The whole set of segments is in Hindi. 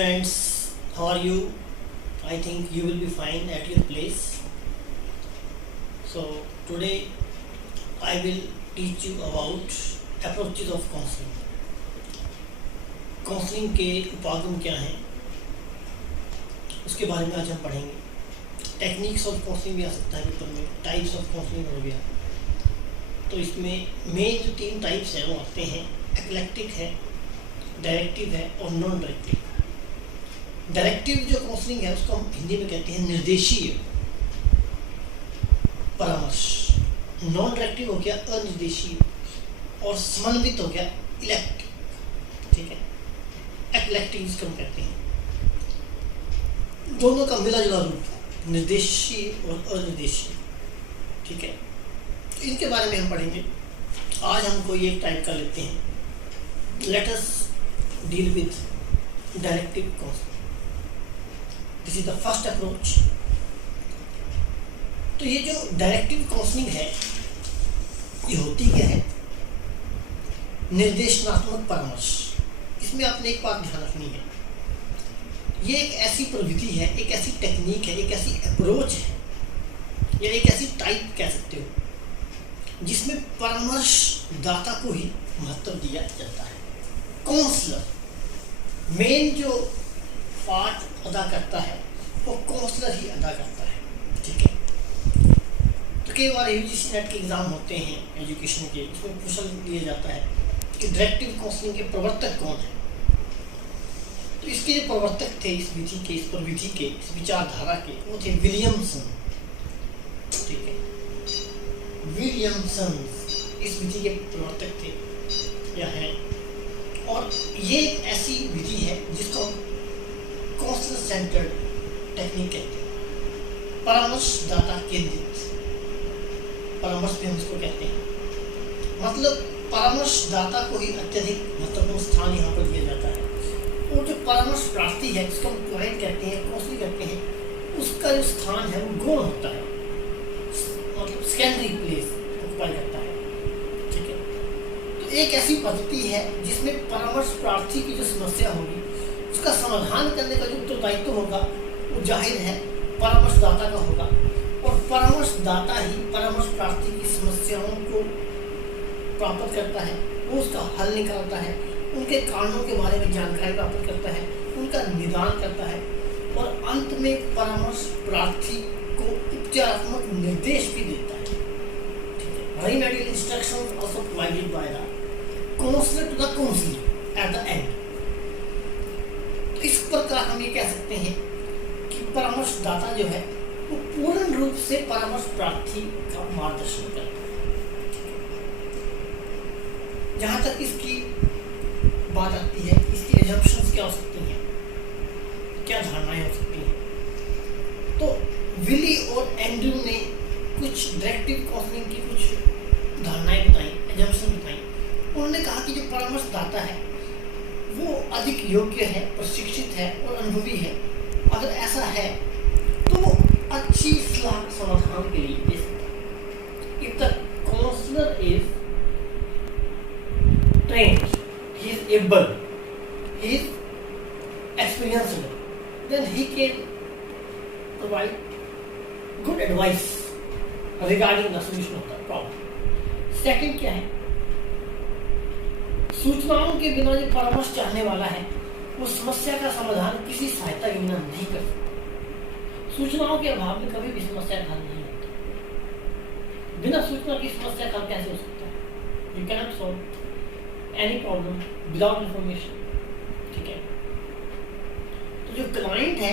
students, how are you? I think you will be fine at your place. So today I will teach you about approaches of counseling. Counselling के उपागम क्या हैं उसके बारे में आज हम पढ़ेंगे। टेक्निक्स ऑफ काउंसलिंग भी आ सकता है पेपर में, टाइप्स ऑफ काउंसलिंग हो गया। तो इसमें मेन जो 3 टाइप्स हैं वो आते हैं, एक्लेक्टिक है, डायरेक्टिव है और नॉन डायरेक्टिव। डायरेक्टिव जो काउंसलिंग है उसको हम हिंदी में कहते हैं निर्देशीय परामर्श। नॉन डायरेक्टिव हो गया अनिर्देशीय और समन्वित हो गया इलेक्टिव। ठीक है, एक्लेक्टिव जिसको हम कहते हैं, दोनों का मिला जुला रूप निर्देशीय और अनिर्देशीय। ठीक है, तो इनके बारे में हम पढ़ेंगे। आज हम कोई एक टाइप का लेते हैं। Let us deal with directive counselling. This is the first approach. तो ये जो डायरेक्टिव काउंसलिंग है ये होती क्या है? निर्देशनात्मक परामर्श। इसमें आपने एक बात ध्यान रखनी है, ये एक ऐसी प्रविधि है, एक ऐसी टेक्निक है, एक ऐसी अप्रोच है या एक ऐसी टाइप कह सकते हो जिसमें परामर्श दाता को ही महत्व दिया जाता है। काउंसलर मेन जो पार्ट अदा करता है वो काउंसलर ही अदा करता है। ठीक है, तो कई बार यूजीसी नेट के एग्ज़ाम होते हैं एजुकेशन के, उसमें क्वेश्चन दिया जाता है कि डायरेक्टिव काउंसलिंग के प्रवर्तक कौन है। तो इसके जो प्रवर्तक थे इस विधि के, इस प्रविधि के, इस विचारधारा के, वो थे विलियमसन। ठीक है, विलियमसन इस विधि के प्रवर्तक थे या हैं। और ये एक ऐसी विधि है जिसको हम काउंसलर सेंटर्ड टेक्निक कहते हैं, परामर्शदाता केंद्रित परामर्श भी हम इसको कहते हैं। मतलब परामर्शदाता को ही अत्यधिक महत्वपूर्ण स्थान यहाँ पर दिया जाता है। और जो परामर्श प्रार्थी है जिसको हम क्लाइंट कहते हैं, काउंसलिंग कहते हैं, उसका जो स्थान है वो गौण होता है, मतलब सेकेंडरी प्लेस ऑक्युपाई करता है। ठीक है, तो एक ऐसी पद्धति है जिसमें परामर्श प्रार्थी की जो समस्या होगी उसका समाधान करने का जो उत्तरदायित्व होगा वो जाहिर है परामर्शदाता का होगा। और परामर्शदाता ही परामर्श प्रार्थी की समस्याओं को प्राप्त करता है, वो उसका हल निकालता है, उनके कारणों के बारे में जानकारी प्राप्त करता है, उनका निदान करता है और अंत में परामर्श प्रार्थी को उपचारात्मक निर्देश भी देता है। ठीक है, remedial instructions also provided by the counsellor to the counsellor at the end. तो इस प्रकार हम ये कह सकते हैं कि परामर्शदाता जो है वो पूर्ण रूप से परामर्श प्रार्थी का मार्गदर्शन करता है। जहाँ तक इसकी बात आती है, इसकी एजम्पशंस क्या हो सकती हैं, क्या धारणाएं हो सकती हैं। तो विली और एंड्रू ने कुछ डायरेक्टिव काउंसलिंग की कुछ धारणाएं बताई, एजम्पशन बताई। उन्होंने कहा कि जो परामर्शदाता है वो अधिक योग्य है, प्रशिक्षित है और अनुभवी है। अगर ऐसा है तो वो अच्छी सलाह समाधान के लिए दे सकता है। If the counsellor is trained, he is able, he is experienced, then he can provide good advice regarding the solution of the problem. Second क्या है, सूचनाओं के बिना जो परामर्श चाहने वाला है वो समस्या का समाधान किसी सहायता के बिना नहीं कर सकता। सूचनाओं के अभाव में कभी भी समस्या का हल नहीं होता। बिना सूचना की समस्या का हल कैसे हो सकता है? You cannot solve any problem without information। ठीक है, तो जो क्लाइंट है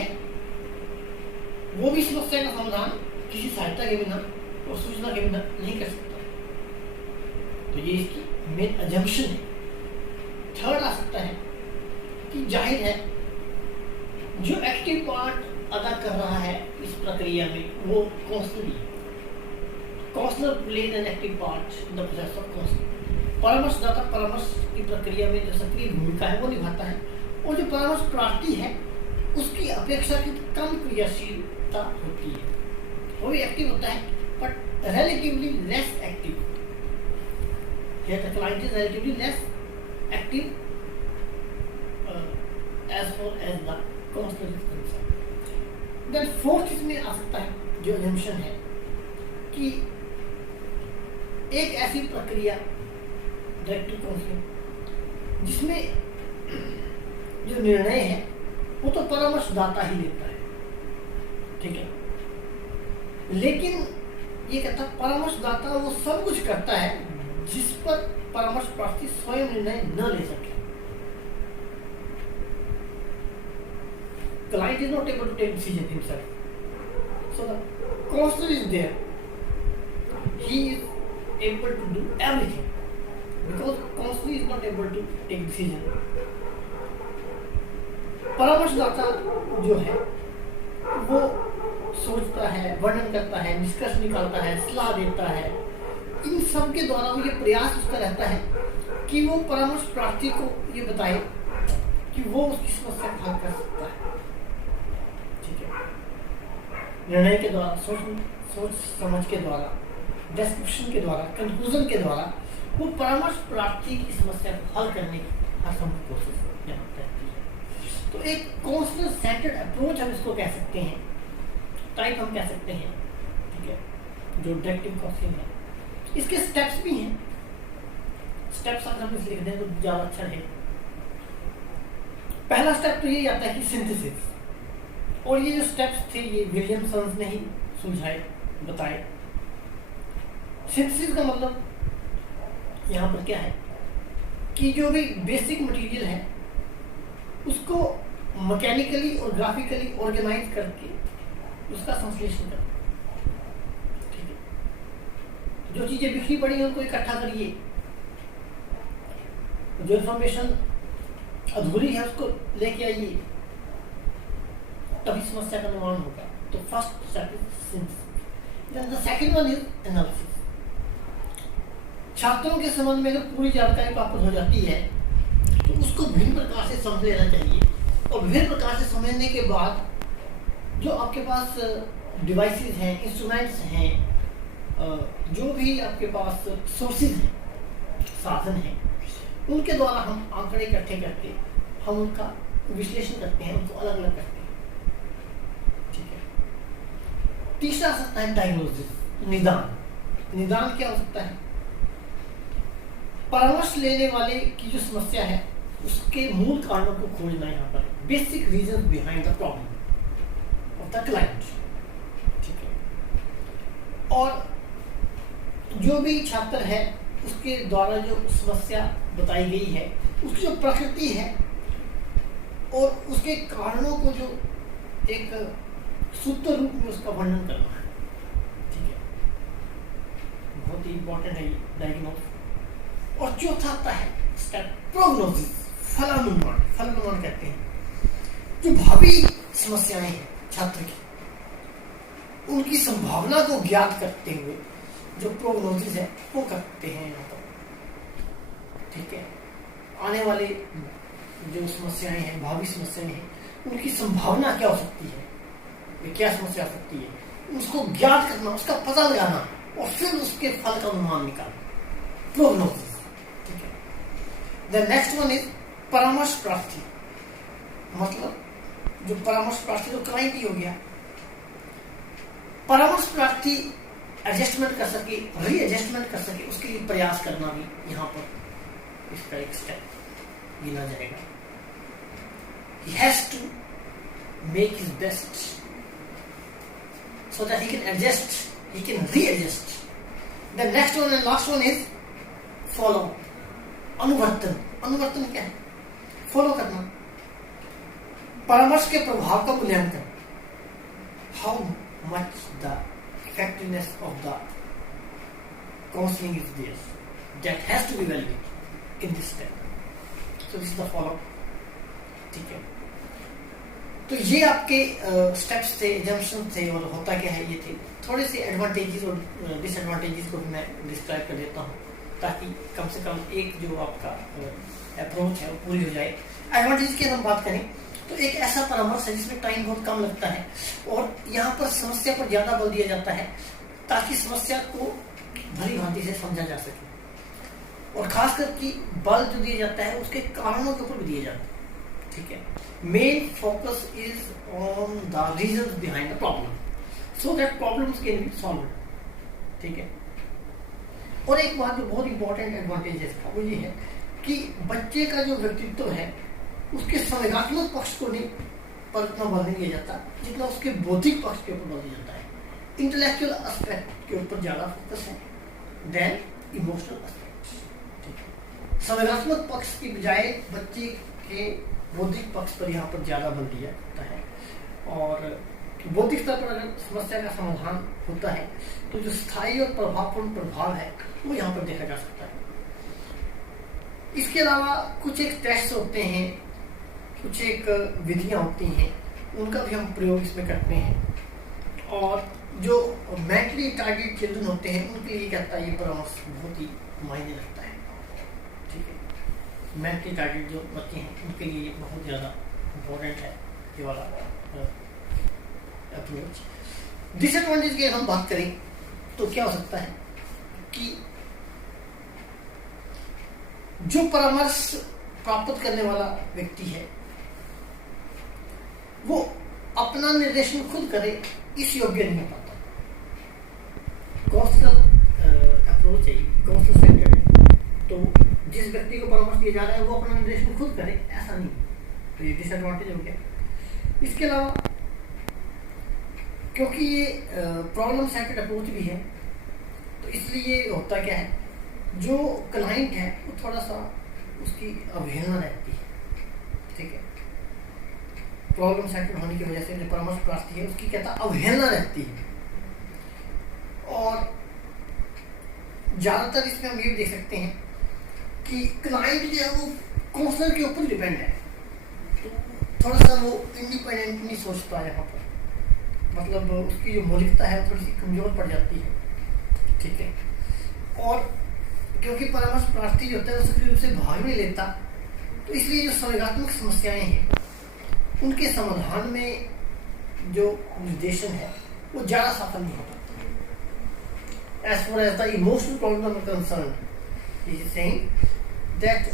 वो भी समस्या का समाधान किसी सहायता के बिना और सूचना के बिना नहीं कर सकता। तो ये इसकी मेन अजम्पशन है। थर्ड आ सकता है कि जाहिर है जो एक्टिव पार्ट अदा कर रहा है इस प्रक्रिया में वो काउंसलर है। Counsellor plays an active part in the process of counselling. परामर्शदाता परामर्श की प्रक्रिया में जो सक्रिय भूमिका है वो निभाता है और जो परामर्श प्रार्थी है उसकी अपेक्षाकृत कम क्रियाशीलता होती है। वो भी एक्टिव होता है but relatively less active. Here the client is relatively less active as far as the counselor is concerned. Then fourth इसमें आ सकता है जो assumption है कि एक ऐसी प्रक्रिया डायरेक्टिव काउंसलिंग जिसमें जो निर्णय है वो तो परामर्शदाता ही लेता है, ठीक है, लेकिन ये कहता है परामर्शदाता वो सब कुछ करता है जिस पर परामर्श प्रार्थी स्वयं निर्णय न ले सके. Client is not able to take decision himself. So the counselor is there. He is able to do everything because counselor is not able to take decision. परामर्शदाता जो है वो सोचता है, वर्णन करता है, निष्कर्ष निकालता है, सलाह देता है. इन सब के द्वारा वो ये प्रयास उसका रहता है कि वो परामर्श प्रार्थी को ये बताए कि वो उसकी समस्या को हल कर सकता है, ठीक है, निर्णय के द्वारा, सोच समझ के द्वारा, डिस्कशन के द्वारा, कंक्लूजन के द्वारा वो परामर्श प्रार्थी की समस्या को हल करने की हर संभव कोशिश यहाँ रहती है. तो एक काउंसलर सेंटर्ड अप्रोच हम इसको कह सकते हैं, टाइप हम कह सकते हैं, ठीक है, जो डायरेक्टिव काउंसलिंग है. इसके स्टेप्स भी हैं. स्टेप्स अगर हम इस लिख दें तो ज़्यादा अच्छा है. पहला स्टेप तो यही आता है कि सिंथेसिस, और ये जो स्टेप्स थे ये विलियमसन ने ही सुलझाए, बताए. सिंथेसिस का मतलब यहाँ पर क्या है कि जो भी बेसिक मटेरियल है उसको मैकेनिकली और ग्राफिकली ऑर्गेनाइज करके उसका संश्लेषण करना. ठीक है, जो चीजें बिखरी पड़ी हैं उनको इकट्ठा करिए, जो इंफॉर्मेशन अधूरी है उसको लेके आइए, तभी समस्या का निर्माण होगा. तो first step is synthesis. Then the second one is analysis. छात्रों के संबंध में अगर पूरी जानकारी प्राप्त हो जाती है तो उसको विभिन्न प्रकार से समझ लेना चाहिए, और विभिन्न प्रकार से समझने के बाद जो आपके पास डिवाइसेस हैं, इंस्ट्रूमेंट्स हैं, जो भी आपके पास सोर्सेज हैं, साधन हैं, उनके द्वारा हम आंकड़े इकट्ठे करके हम उनका विश्लेषण करते हैं, उनको अलग अलग करते हैं. ठीक है. तीसरा आ सकता है डायग्नोसिस, निदान. निदान क्या हो सकता है? परामर्श लेने वाले की जो समस्या है उसके मूल कारणों को खोजना. यहाँ पर basic reason behind the problem of the client. ठीक है. और जो भी छात्र है उसके द्वारा जो समस्या बताई गई है उसकी जो प्रकृति है और उसके कारणों को जो एक सूत्र रूप में उसका वर्णन करना है. ठीक है, बहुत ही इंपॉर्टेंट है ये डायग्नोसिस. और चौथा आता है स्टेप प्रोग्नोसिस, फलानुमान. फलानुमान कहते हैं जो भावी समस्याएं हैं छात्र की, उनकी संभावना को ज्ञात करते हुए जो प्रोग्नोसिस है वो करते हैं यहाँ पर. ठीक है, आने वाले जो समस्याएं हैं, भावी समस्याएं हैं, उनकी संभावना क्या हो सकती है, ये क्या समस्या हो सकती है, उसको ज्ञात करना, उसका पता लगाना और फिर उसके फल का अनुमान निकालना. प्रोग्नोसिस. ठीक है. द नेक्स्ट वन इज परामर्श प्रार्थी. मतलब जो परामर्श प्रार्थी तो क्लाइंट ही हो गया. परामर्श प्रार्थी एडजस्टमेंट कर सके, रीएडजस्टमेंट कर सके, उसके लिए प्रयास करना भी यहाँ पर इसका एक स्टेप गिना जाएगा. He has to make his best so that he can adjust, he can readjust. The next one and last one is follow. अनुवर्तन. अनुवर्तन क्या है? फॉलो करना. परामर्श के प्रभाव का मूल्यांकन. How much the effectiveness of the counseling is there. That has to be evaluated in this step. So this is the follow. ठीक है. तो ये आपके स्टेप्स थे, एजम्पशन थे, और होता क्या है ये थे. थोड़े से एडवांटेजेस और डिसएडवांटेजेस को मैं डिस्क्राइब कर देता हूँ ताकि कम से कम एक जो आपका अप्रोच है वो पूरी हो जाए. एडवांटेज की हम बात करें तो एक ऐसा परामर्श है जिसमें टाइम बहुत कम लगता है और यहाँ पर समस्या पर ज़्यादा बल दिया जाता है ताकि समस्या को भली भांति से समझा जा सके, और खासकर कि बल जो दिया जाता है उसके कारणों के ऊपर भी दिया जाता है. ठीक है, main focus is on the reason behind the problem so that problems can be solve, ठीक है। और एक बात जो बहुत इंपॉर्टेंट एडवांटेज है इसका वो ये है कि बच्चे का जो व्यक्तित्व है उसके संवेगात्मक पक्ष को नहीं पर उतना बल नहीं दिया जाता जितना उसके बौद्धिक पक्ष के ऊपर बल दिया जाता है। इंटेलेक्चुअल एस्पेक्ट के ऊपर ज्यादा फोकस है देन इमोशनल एस्पेक्ट। संवेगात्मक पक्ष की बजाय बच्चे के बौद्धिक पक्ष पर यहाँ पर ज्यादा बल दिया जाता है, और बौद्धिक स्तर पर अगर समस्या का समाधान होता है तो जो स्थायी और प्रभावपूर्ण प्रभाव है वो यहाँ पर देखा जा सकता है। इसके अलावा कुछ एक टेस्ट होते हैं, कुछ एक विधियां होती हैं, उनका भी हम प्रयोग इसमें करते हैं। और जो मेंटली टारगेट चिल्ड्रन होते हैं उनके लिए कहता है ये परामर्श बहुत ही मायने रखता है, ठीक है। मेंटली टारगेट जो बच्चे हैं उनके लिए बहुत ज़्यादा इम्पोर्टेंट है ये वाला अप्रोच। डिसएडवांटेज की हम बात करें तो क्या हो सकता है कि जो परामर्श प्राप्त करने वाला व्यक्ति है वो अपना निर्देशन खुद करे इस योग्य नहीं हो पाता। काउंसलर अप्रोच है, काउंसलर सेंटर्ड है, तो जिस व्यक्ति को परामर्श दिया जा रहा है वो अपना निर्देशन खुद करे ऐसा नहीं, तो ये डिसएडवांटेज हो गया। इसके अलावा क्योंकि ये प्रॉब्लम सेंटर्ड अप्रोच भी है तो इसलिए होता क्या है, जो क्लाइंट है वो थोड़ा सा उसकी अवहेलना रहती है, ठीक है। प्रॉब्लम सेंटर्ड होने की वजह से जो परामर्श प्राप्ति है उसकी कहता अवहेलना रहती है। और ज्यादातर इसमें हम ये भी देख सकते हैं कि क्लाइंट जो है वो काउंसलर के ऊपर डिपेंड है, तो थोड़ा सा वो इंडिपेंडेंट नहीं सोचता है यहाँ पर, मतलब उसकी जो मौलिकता है थोड़ी सी कमजोर पड़ जाती है, ठीक है। और क्योंकि परामर्श प्रार्थी जो होता है वो सक्रिय रूप से भाग नहीं लेता, तो इसलिए जो संवेगात्मक समस्याएं हैं उनके समाधान में जो निर्देशन है वो ज्यादा सफल नहीं हो पाता। As far as the emotional problem are concerned, he is saying that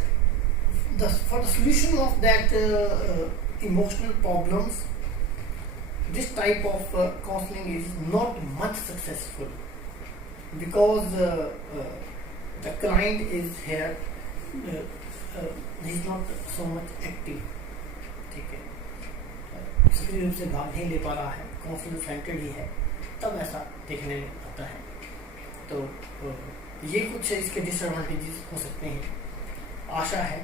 for the solution of that emotional problems, this type of counseling is not much successful because the client is here, he is not so much active, ठीक है, सक्रिय रूप से भाग नहीं ले पा रहा है, काउंसलर सेंटर्ड ही है, तब ऐसा देखने में आता है। तो ये कुछ इसके डिसएडवांटेजेस हो सकते हैं। आशा है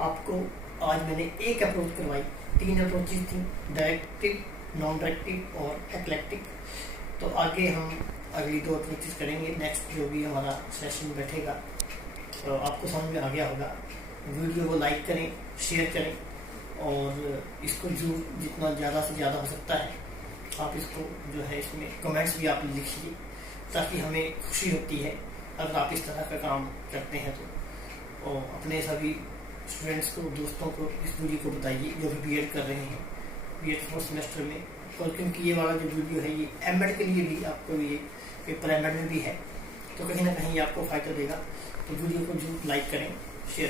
आपको आज मैंने एक अप्रोच करवाई, 3 अप्रोचेस थी, डायरेक्टिव, नॉन डायरेक्टिव और एक्लेक्टिक। तो आगे हम अगली 2 अप्रोचेस करेंगे, नेक्स्ट जो भी हमारा सेशन बैठेगा। तो आपको समझ में आ गया होगा। वीडियो को लाइक करें, शेयर करें और इसको जो जितना ज़्यादा से ज़्यादा हो सकता है आप इसको जो है इसमें कमेंट्स भी आप लिखिए, ताकि हमें खुशी होती है अगर आप इस तरह का काम करते हैं तो। और अपने सभी स्टूडेंट्स को, दोस्तों को इस वीडियो को बताइए जो भी बीएड कर रहे हैं, बीएड 4th सेमेस्टर में। और क्योंकि ये वाला जो वीडियो है ये एमएड के लिए भी, आपको ये पेपर एमएड में भी है, तो कहीं ना कहीं आपको फ़ायदा देगा। तो वीडियो को जरूर लाइक करें, शेयर